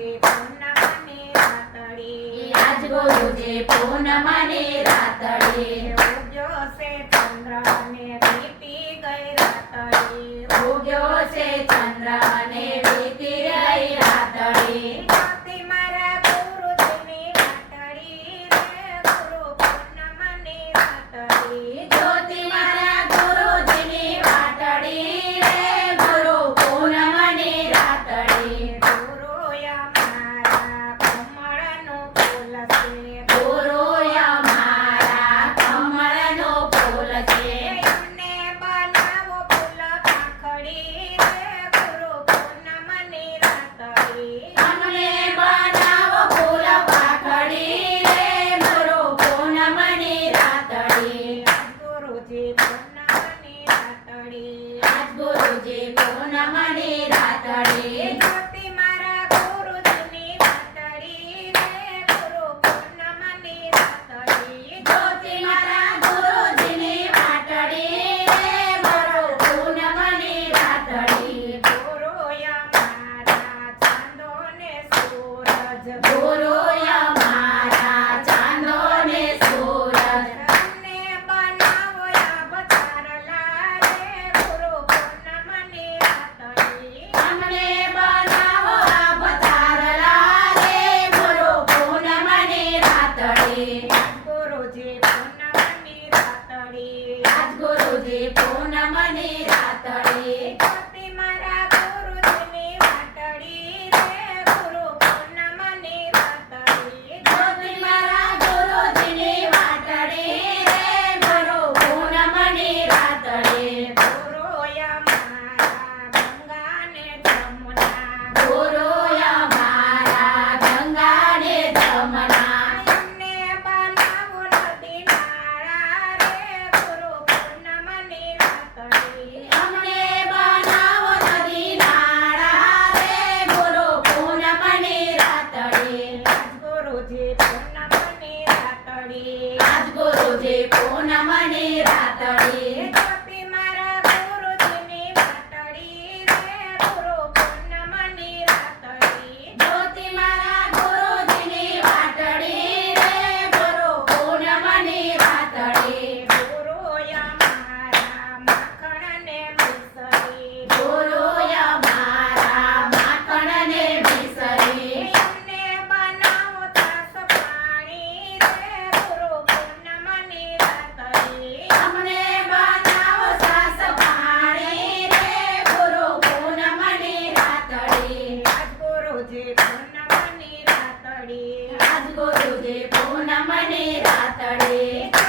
ગુરુજી પૂનમની રાતડી આજ ગુરુજી પૂનમની રાતડી ઉગ્યો છે ચંદ્ર ને વીતી ગઈ રાતડી ઉગ્યો છે ચંદ્ર અને વીતી ગઈ રાતડી જ્યોતિ મારા ગુરુજીની રાતડી રે ગુરુ પૂનમની રાતડી જ્યોતિ મારા ગુરુજીની વાટડી રે ગુરુ પૂનમની રાતડી ગુરુએ મારા કમળનું ફૂલ છે ગુરુ અમારા કમળનું ફૂલ છે એમને બનાવો ફૂલ પાંખડી રે ગુરુ પૂનમની રાતડી અમને બનાવો ફૂલ પાખડી રે ગુરુ પૂનમની રાતડી ગુરુજી પૂનમની રાતડી આજ ગુરુજી પૂનમની રાતડી જ્યોતિ મારા ગુરુજીની રાતડી રે ગુરુ પૂનમની રાતડી જ્યોતિ મારા ગુરુજીની વાટડી રે ગુરુ પૂનમની રાતડી ગુરુએ મારા ચાંદો ને સૂરજ ગુરુ અમારા ચાંદો ને સૂરજ અમને બનાવો અવતારલા રે ગુરુ પૂનમની રાતડી અમને બનાવો અવતારલા રે ગુરુ પૂનમની રાતડી ગુરુજી પૂનમની રાતડી આજ ગુરુજી પૂનમની રાતડી જ્યોતિ મારા ગુરુજીની વાટડી રે ગુરુ પૂનમની રાતડી જ્યોતિ મારા ગુરુજીની વાટડી રે ગુરુ પૂનમની રાતડી ગુરુએ મારા ગંગાને જમુના ગુરુ અમારા ગંગા ને જમના એમને બનાવો નદી નાળા રે ગુરુ પૂનમની રાતડી અમને બનાવો નદી નાળા રે ગુરુ પૂનમની રાતડી ગુરુજી પૂનમની રાતડી આજ ગુરુજી પૂનમની રાતડી જ્યોતિ મારા ગુરુજીની વાટડી રે ગુરુ પૂનમની રાતડી જ્યોતિ મારા ગુરુજીની વાટડી રે ગુરુ પૂનમની રાતડી ગુરુએ મારા માખણને મિસરી ગુરુ અમારા માખણને વિસરી એમને બનાવો છાસ પાણી રે ગુરુ પૂનમની રાતડી અમને બનાવો સાસ પાણી રે ગુરુ પૂનમની રાતડી આજ ગુરુજી પૂનમની રાતડી આજ ગુરુજી પૂનમની રાતડી